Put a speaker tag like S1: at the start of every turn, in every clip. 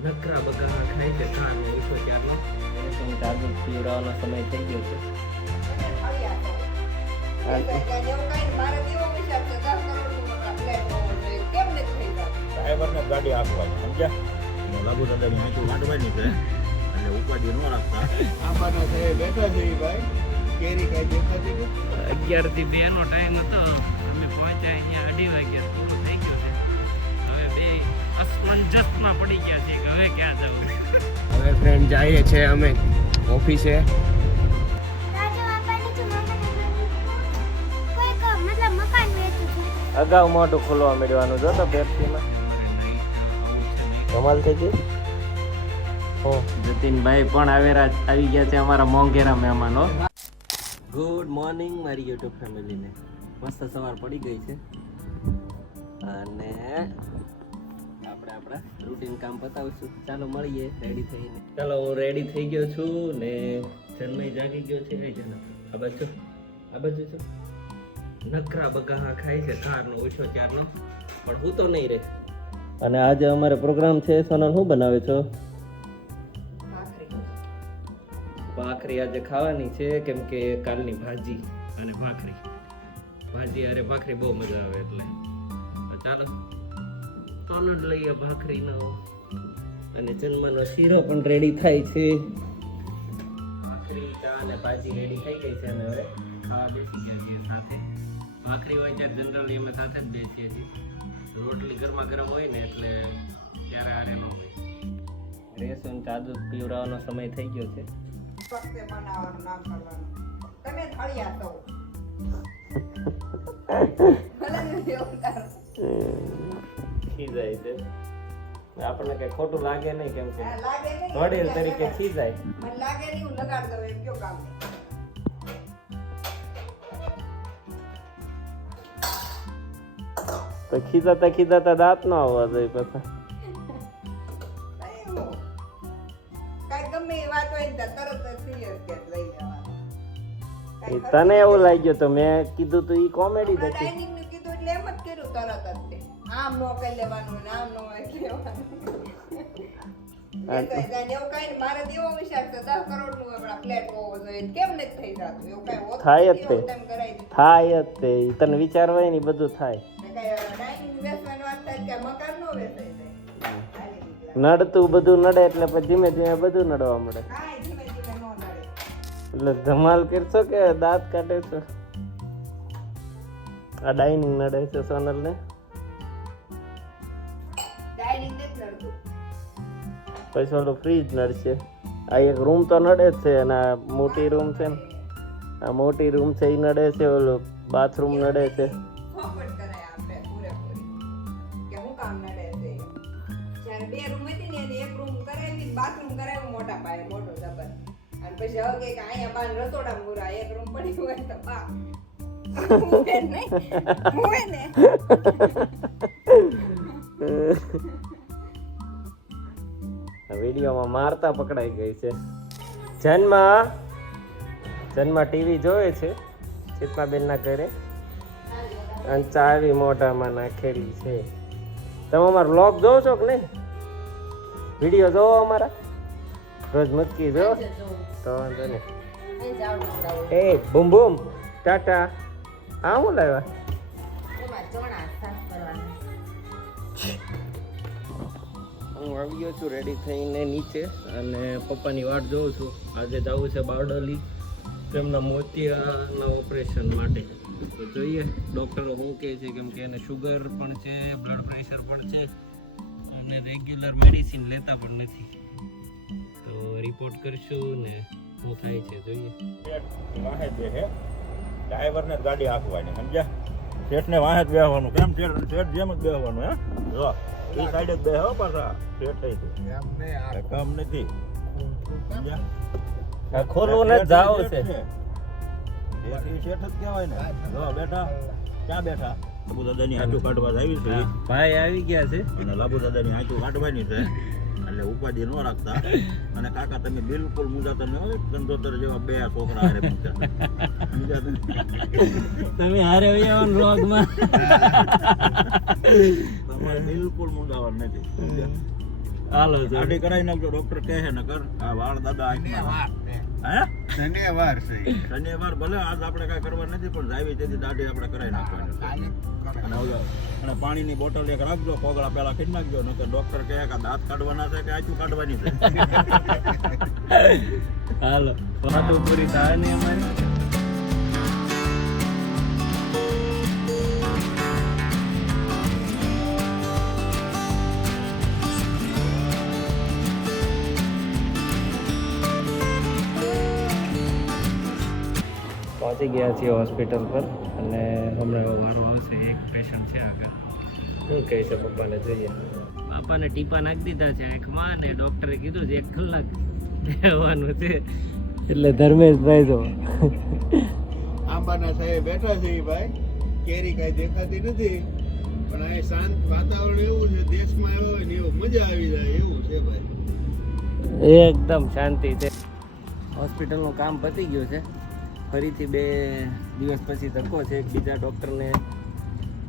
S1: નકરા બગા ખાય છે વિશ્વ
S2: ચાલુ. પીવડાવવાનો સમય થઈ ગયો છે.
S3: ડ્રાઈવરને ગાડી આપવાની સમજ્યા? લાગુ દાદાની મેં વાંટવાની છે. એટલે ઉપાડી ન રાખતા.
S4: આંબાના છે બેઠા છે ભાઈ. કેરી કઈ દેખાતી
S1: અગિયારથી બે નો ટાઈમ હતો. અમે પહોંચ્યા અહીંયા અઢી વાગ્યા. અસમંજસમાં પડી ગયા છે હવે ક્યાં જવું?
S2: હવે ફ્રેન્ડ જઈએ છે અમે ઓફિસે અગાઉ મોઢું ખોલવા મળવાનું જો તો પેપ્સીમાં કમાલ થઈ ગઈ? ઓ જતીનભાઈ પણ આવેરા આવી ગયા છે અમારા મોંઘેરા મહેમાનો ગુડ મોર્નિંગ મારી યુટ્યુબ ફેમિલીને મસ્ત સવાર પડી ગઈ છે. અને આપણે આપણા રૂટીન કામ પતાવશું. ચાલો મળીએ રેડી થઈને. ચાલો હું રેડી થઈ ગયો છું ને જન્મય જાગી ગયો છે. જન્મ. આ બાજુ. આ બાજુ છું
S1: નકરા બગા ખાય છે કારનો ઓછો ચારનો. પણ હું તો નહીં રે.
S2: અને આજે અમારો પ્રોગ્રામ છે સોનલ શું બનાવે છો? ભાખરી આજે ખાવાની છે કેમ કે કાલની ભાજી
S1: અને ભાખરી. ભાજી અરે ભાખરી બહુ મજા આવે એટલે. ચાલો. સોનલ લઈએ ભાખરીનો
S2: અને જન્મનો શીરો પણ રેડી થાય છે. ભાખરી ચા અને ભાજી રેડી થઈ ગઈ છે અને હવે
S1: ખાવા બેસી ગયા છીએ સાથે. ભાખરી હોય ત્યારે જનરલી અમે સાથે જ બેસીએ છીએ. રોટલી ગરમા ગરમ હોય ને એટલે ત્યારે આરે ન હોય.
S2: રેસન ચાદુ પીવડાવવાનો સમય થઈ ગયો છે.
S5: તમે થળિયા છો.
S2: આપણને કઈ ખોટું લાગે નહીં કેમ કે વડીલ તરીકે
S5: થઈ
S2: જાય.
S5: મને લાગે નહીં હું લગાડ દઉં એમ કયો કામ
S2: તો ખીજાતા ખીજાતા દાંત ન આવવા જોઈએ પાછા. તને એવું લાગ્યું તો મેં કીધું તું ઈ કોમેડી દેખી
S5: આમ નો કરી લેવાનું ને આમ નો કરી લેવાનું. એ તો જાણે એવું કાંઈ નહીં. મારે તો વિચાર છે, દસ કરોડનું આપણા flat હોવો જોઈએ. કેમ નથી થઈ જાતું? એવું કાંઈ
S2: થાય જ તે. થાય જ તે તને વિચારવાય ને બધું થાય
S5: ને નો.
S2: નડતું બધું નડે એટલે પછી ધીમે ધીમે બધું નડવા મળે
S5: નો.
S2: એટલે ધમાલ કરશો કે દાંત કાઢે છો આ ડાઇનિંગ નડે છે સોનલ
S5: Dining નથી નડતું.
S2: પછી ઓલું ફ્રીજ નડશે આ એક રૂમ તો નડે જ છે અને આ મોટી રૂમ છે ને આ મોટી રૂમ છે એ નડે છે ઓલું બાથરૂમ નડે છે
S5: ચોખવટ કરાય આપણે પૂરેપૂરી. કે હું કામ નડે છે એમ. જ્યારે બે રૂમ હતી ને એક રૂમ કરાવી બાથરૂમ કરાવ્યું મોટા પાયે મોટો જબર અને પછી હવે કે અહીંયા બાર રસોડા મૂરા એક રૂમ પડી હોય તો બા હું ને
S2: વિડીયોમાં મારતા પકડાઈ ગઈ છે. જન્મ જન્મ ટીવી જોવે છે ચિત્માબેનના ઘરે? અને ચાવી મોઢામાં નાખેલી છે. તમે અમારો બ્લોગ જોવો છો કે નહીં? વીડિયો જોવો અમારા? રોજ મૂકી જો. તો વાંધો નહીં. એ બૂમ બૂમ. ટાટા. આ હું લાવ્યા? હું આવી ગયો છું રેડી થઈને નીચે અને પપ્પાની વાટ જોઉં છું. આજે જવું છે બારડોલી, તેમના મોતિયાના ઓપરેશન માટે. તો જોઈએ ડૉક્ટરો શું કહે છે, કેમ કે એને શુગર પણ છે બ્લડ પ્રેશર પણ છે, અને રેગ્યુલર મેડિસિન લેતા પણ નથી. તો રિપોર્ટ કરશું ને શું થાય છે, જોઈએ.
S3: વાહે જે બેસે ડ્રાઈવરને ગાડી આપવાની સમજ્યા? શેઠને વાહે જ બેહવાનું, કેમ શેઠ શેઠ જેમ જ બેહવાનું, હે? જો. એ સાઈડ જ બેહો પાછા. સેટ થઈ
S4: એમ નહીં આ
S3: છે કામ નથી.
S2: ખોલવું ને જાવ છે.
S3: શેઠ જ કહેવાય ને. જો બેઠા. ક્યાં બેઠા? લાબુ દાદાની આંચું કાઢવા આવી છે.
S2: ભાઈ આવી ગયા છે.
S3: અને લાબુ દાદાની આંચું કાઢવાની છે. એટલે ઉપાધિ ન રાખતા. અને કાકા તમે બિલકુલ મુંજાતા ન હોય કંદોતર જેવા બે છોકરા હારે મૂકતા તમે?
S2: તમે હારે આવ્યા વ્લોગમાં
S3: બિલકુલ મુંજાવાનું નથી?
S2: હાલો તો.
S3: કરાવી નાખજો ડોક્ટર કહે છે ને કર આ વાળ દાદા. હે?
S4: છે.
S3: શનિવાર ભલે આજ આપણે કાંઈ કરવા નથી પણ જાવી તેથી દાઢી આપણે કરાવી નાખવાની. અને ઓલો અને પાણીની બોટલ એક રાખજો કોગળા પેલા ખીચ નાખજો નકર ડોક્ટર કહે કે દાંત કાઢવાના છે કે આચું કાઢવાની છે?
S2: હાલો. વાતો પૂરી થાય અમારી પહોંચી ગયા છીએ હોસ્પિટલ પર અને હમણાં એવો વારો આવશે એક પેશન્ટ છે આગળ. શું કહે છે પપ્પાને જોઈએ. પાપાને ટીપા નાખી દીધા છે આંખમાં ને ડૉક્ટરે કીધું છે એક કલાક રહેવાનું છે. એટલે ધર્મેશભાઈ તો.
S4: આંબાના સાહેબ બેઠા છે ભાઈ. કેરી કાંઈ દેખાતી નથી પણ આ શાંત વાતાવરણ એવું છે દેશમાં આવ્યો હોય ને એવું મજા આવી જાય એવું છે ભાઈ.
S2: એકદમ શાંતિ છે. હોસ્પિટલનું કામ પતી ગયું છે. ફરીથી બે દિવસ પછી ધક્કો છે. બીજા ડૉક્ટરને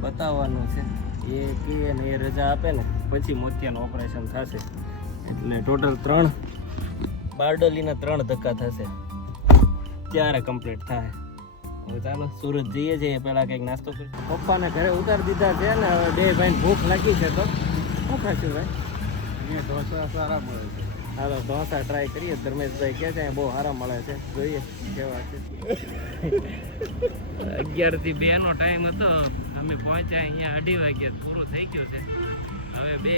S2: બતાવવાનો છે. એ કહે ને એ રજા આપે ને, પછી મોતિયાનું ઓપરેશન થશે. એટલે ટોટલ ત્રણ, બારડોલીના ત્રણ ધક્કા થશે. ત્યારે કમ્પ્લીટ થાય. હવે ચાલો, સુરત જઈએ છીએ. પહેલાં કંઈક નાસ્તો કરી પપ્પાને ઘરે ઉતારી દીધા છે ને, હવે બે ભાઈને ભૂખ લાગી છે તો. શું ખાશું ભાઈ?
S4: અહીંયા ઢોસા સારા મળે છે.
S2: હાલો ઢોસા ટ્રાય કરીએ. ધર્મેશભાઈ કહે છે બહુ સારા મળે છે. જોઈએ કેવા છે. અગિયારથી બે નો ટાઈમ હતો. અમે પહોંચ્યા અહીંયા અઢી વાગ્યા. પૂરો થઈ ગયો છે. હવે બે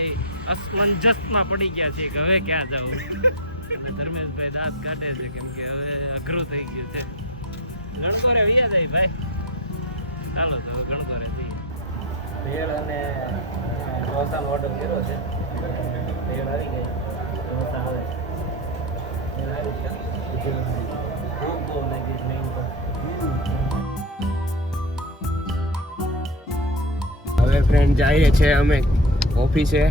S2: અસમંજસમાં પડી ગયા છે કે હવે ક્યાં જવું એટલે ધર્મેશભાઈ દાંત કાઢે છે કેમ કે હવે અઘરું થઈ ગયું છે. ગણકોરે વ્યા જાય ભાઈ. ચાલો તો હવે ગણકોરે જઈએ. ભેળ અને ઢોસાનો ઓર્ડર કર્યો છે. ભેળ આવી ગઈ.
S6: હવે ફ્રેન્ડ જઈએ છે અમે ઓફિસે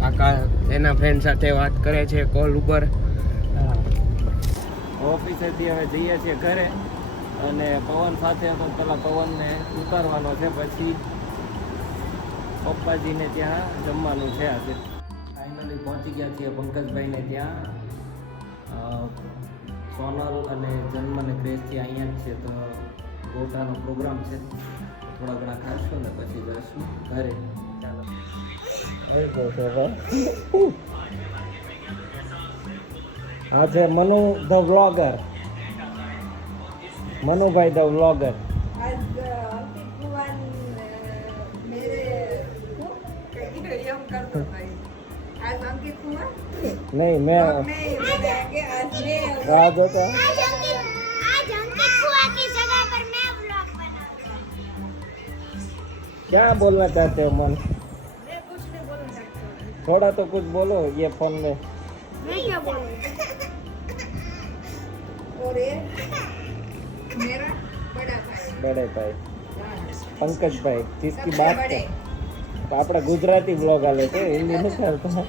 S6: કાકા એના ફ્રેન્ડ સાથે વાત કરે છે કોલ ઉપર.
S2: ઓફિસેથી હવે જઈએ છીએ ઘરે અને પવન સાથે તો પેલા પવનને ઉતારવાનો છે પછી પપ્પાજીને ત્યાં જમવાનું છે આજે. પહોંચી ગયા છીએ પંકજભાઈને ત્યાં. સોનલ અને જન્મ અને ક્રેશથી અહીંયા જ છે તો ગોટાનો પ્રોગ્રામ છે. થોડા ઘણા ખાશું ને પછી જશું ઘરે. ચાલો. હા છે Manu the vlogger. Manubhai the vlogger.
S5: नहीं मैं
S2: तो।
S7: आज होता
S2: क्या बोलना चाहते हो मन? थोड़ा तो कुछ बोलो ये फ़ोन में।
S5: नहीं क्या बोलो? और ये मेरा बड़ा भाई।
S2: बड़े भाई।
S5: हाँ।
S2: पंकज भाई जिसकी बात है આપણે ગુજરાતી બ્લોગ હાલે છે હિન્દી નથી
S5: હાલતા.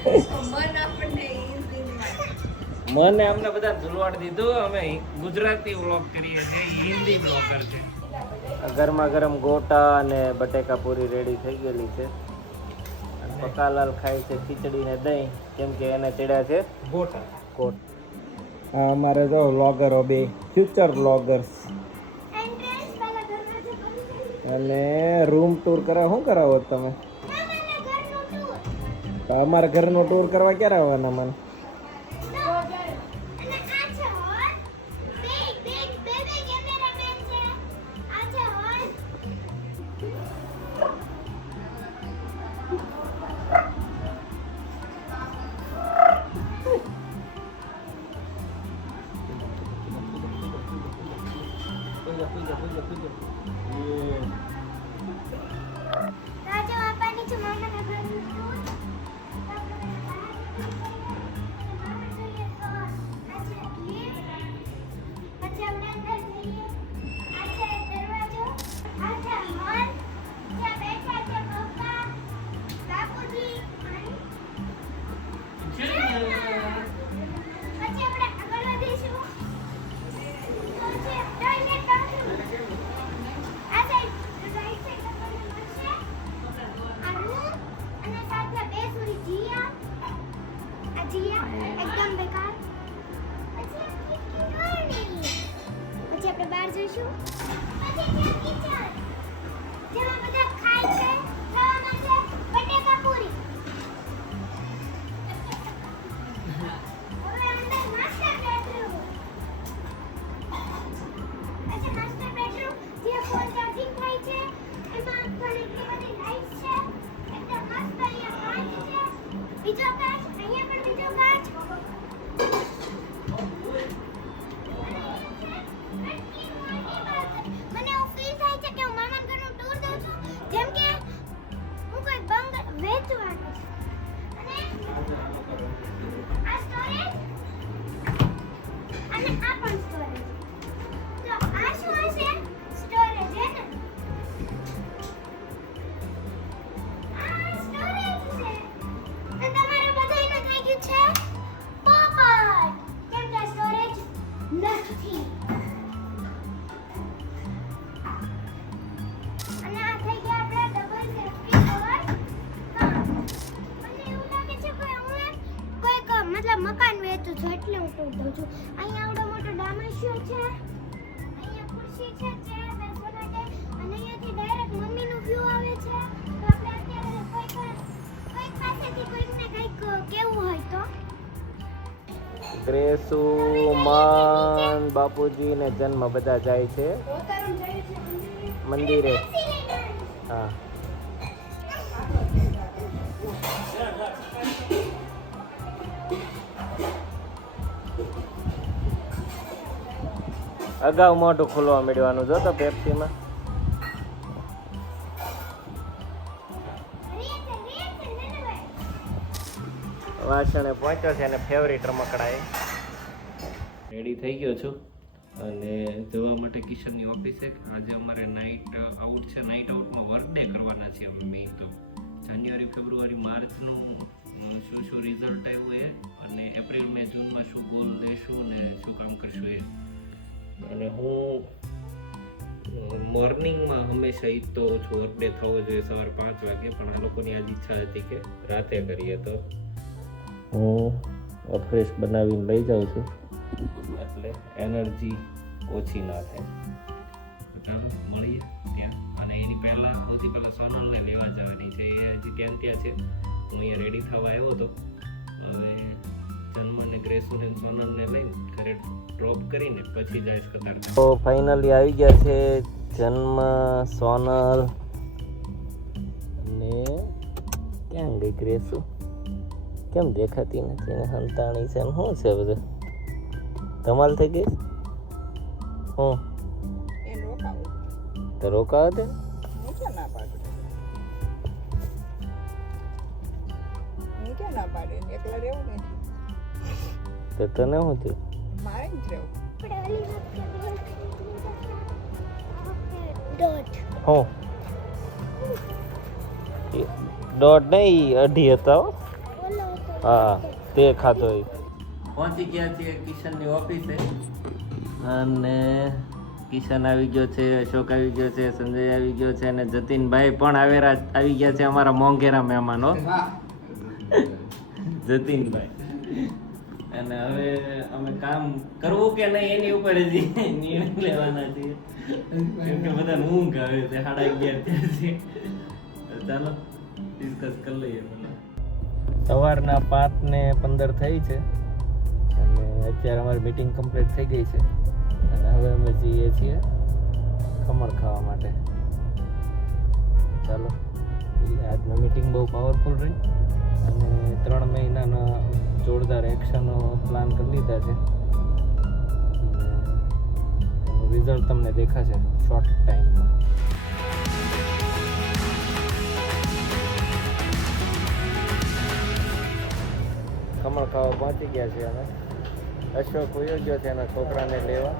S2: મને અમને બધા ધુલવાડ દીધું અમે ગુજરાતી વ્લોગ કરીએ છીએ હિન્દી બ્લોગર છે. ગરમા ગરમ ગોટા અને બટેકા પૂરી રેડી થઈ ગયેલી છે. પકાલાલ ખાય છે ખીચડી ને દહીં કેમ કે એને ચડ્યા છે ગોટા. કોટ અમારે જો વ્લોગરો બે ફ્યુચર વ્લોગર્સ અને રૂમ ટૂર કરાવ શું કરાવો તમે? અમારા ઘરનો ટૂર કરવા ક્યારે આવવાના મને?
S7: દઉં છું. અહીંયા આવડો મોટો ડામાશિયો છે? અહીંયા ખુરશી છે ચેર બેસવા માટે. અને અહીંયાથી ડાયરેક્ટ મમ્મીનું વ્યૂ આવે છે. તો આપણે અત્યારે કોઈક કોઈક પાસેથી કોઈકને કંઈક કેવું હોય તો?
S2: ગ્રેસુ માન બાપુજી ને જન્મ બધા જાય છે. મંદિરે. હા. અગાઉ મોઢું ખોલવા મળવાનું જો તો પેપ્સીમાં વાસણે પહોંચ્યો છે અને ફેવરિટ રમકડા રેડી થઈ ગયો છું. અને જવા માટે કિશનની ઓફિસે આજે અમારે નાઇટ આઉટ છે. નાઇટ આઉટમાં વર્ક ડે કરવાના છે અમે મેઇન તો. જાન્યુઆરી ફેબ્રુઆરી માર્ચનું શું શું રિઝલ્ટ આવ્યું એ. અને એપ્રિલ મે જૂનમાં શું ગોલ લેશું ને શું કામ કરશું એ. અને હું મોર્નિંગમાં હંમેશા ઈ તો છું વર્ક ડે થવો જોઈએ સવારે પાંચ વાગે પણ આ લોકોની આજ ઈચ્છા હતી કે રાતે કરીએ તો. હું ફ્રેશ બનાવીને લઈ જાઉં છું. એટલે એનર્જી ઓછી ના થાય. ચાલો મળીએ ત્યાં. અને એની પહેલાં સૌથી પહેલાં સોનલને લેવા જવાની છે. એ હજી ત્યાં ત્યાં છે. હું અહીંયા રેડી થવા આવ્યો હતો હવે જન્મને ગ્રેસુને સોનલને લઈને ઘરે ડ્રોપ કરીને પછી કતાર તો ફાઇનલી આવી ગયા છે જન્મ સોનલ ને ક્યાં ગઈ ગ્રેસુ? કેમ દેખાતી નથી ને સંતાણી છે શું છે બધું? ધમાલ થઈ ગઈ? હું?
S5: રોકાવું.
S2: તો રોકાવા દે
S5: ના? પાડું. એકલા રહેવું નથી.
S2: તો તને શું થયું
S5: મારે
S7: ડોટ
S2: દોઢ નહીં અઢી હતા હો. હા તે ખાતો પહોંચી ગયા છીએ કિશનની ઓફિસે અને કિશન આવી ગયો છે અશોક આવી ગયો છે સંજય આવી ગયો છે અને જતીનભાઈ પણ આવેરા આવી ગયા છે અમારા મોંઘેરા મહેમાનો જતીનભાઈ અને હવે અમે કામ કરવું કે નહીં એની ઉપર જ નિર્ણય લેવાના છીએ. કેમ કે બધા ઊંઘ આવે છે, સાડા અગિયાર થયા છે ચાલો ડિસ્કસ કરી લઈએ સવારના પાંચ ને પંદર થઈ છે, અને અત્યારે અમારી મીટિંગ કમ્પ્લીટ થઈ ગઈ છે. અને હવે અમે જઈએ છીએ ખમણ ખાવા માટે. ચાલો આજની મીટિંગ બહુ પાવરફુલ રહી. અને ત્રણ મહિનાના જોરદાર એક્શનો પ્લાન કરી લીધા છે. રિઝલ્ટ તમને દેખાશે શોર્ટ ટાઈમમાં કમળ ખાવા પહોંચી ગયા છે અમે. અશોક ઉયો ગયો છે એના છોકરાને લેવા.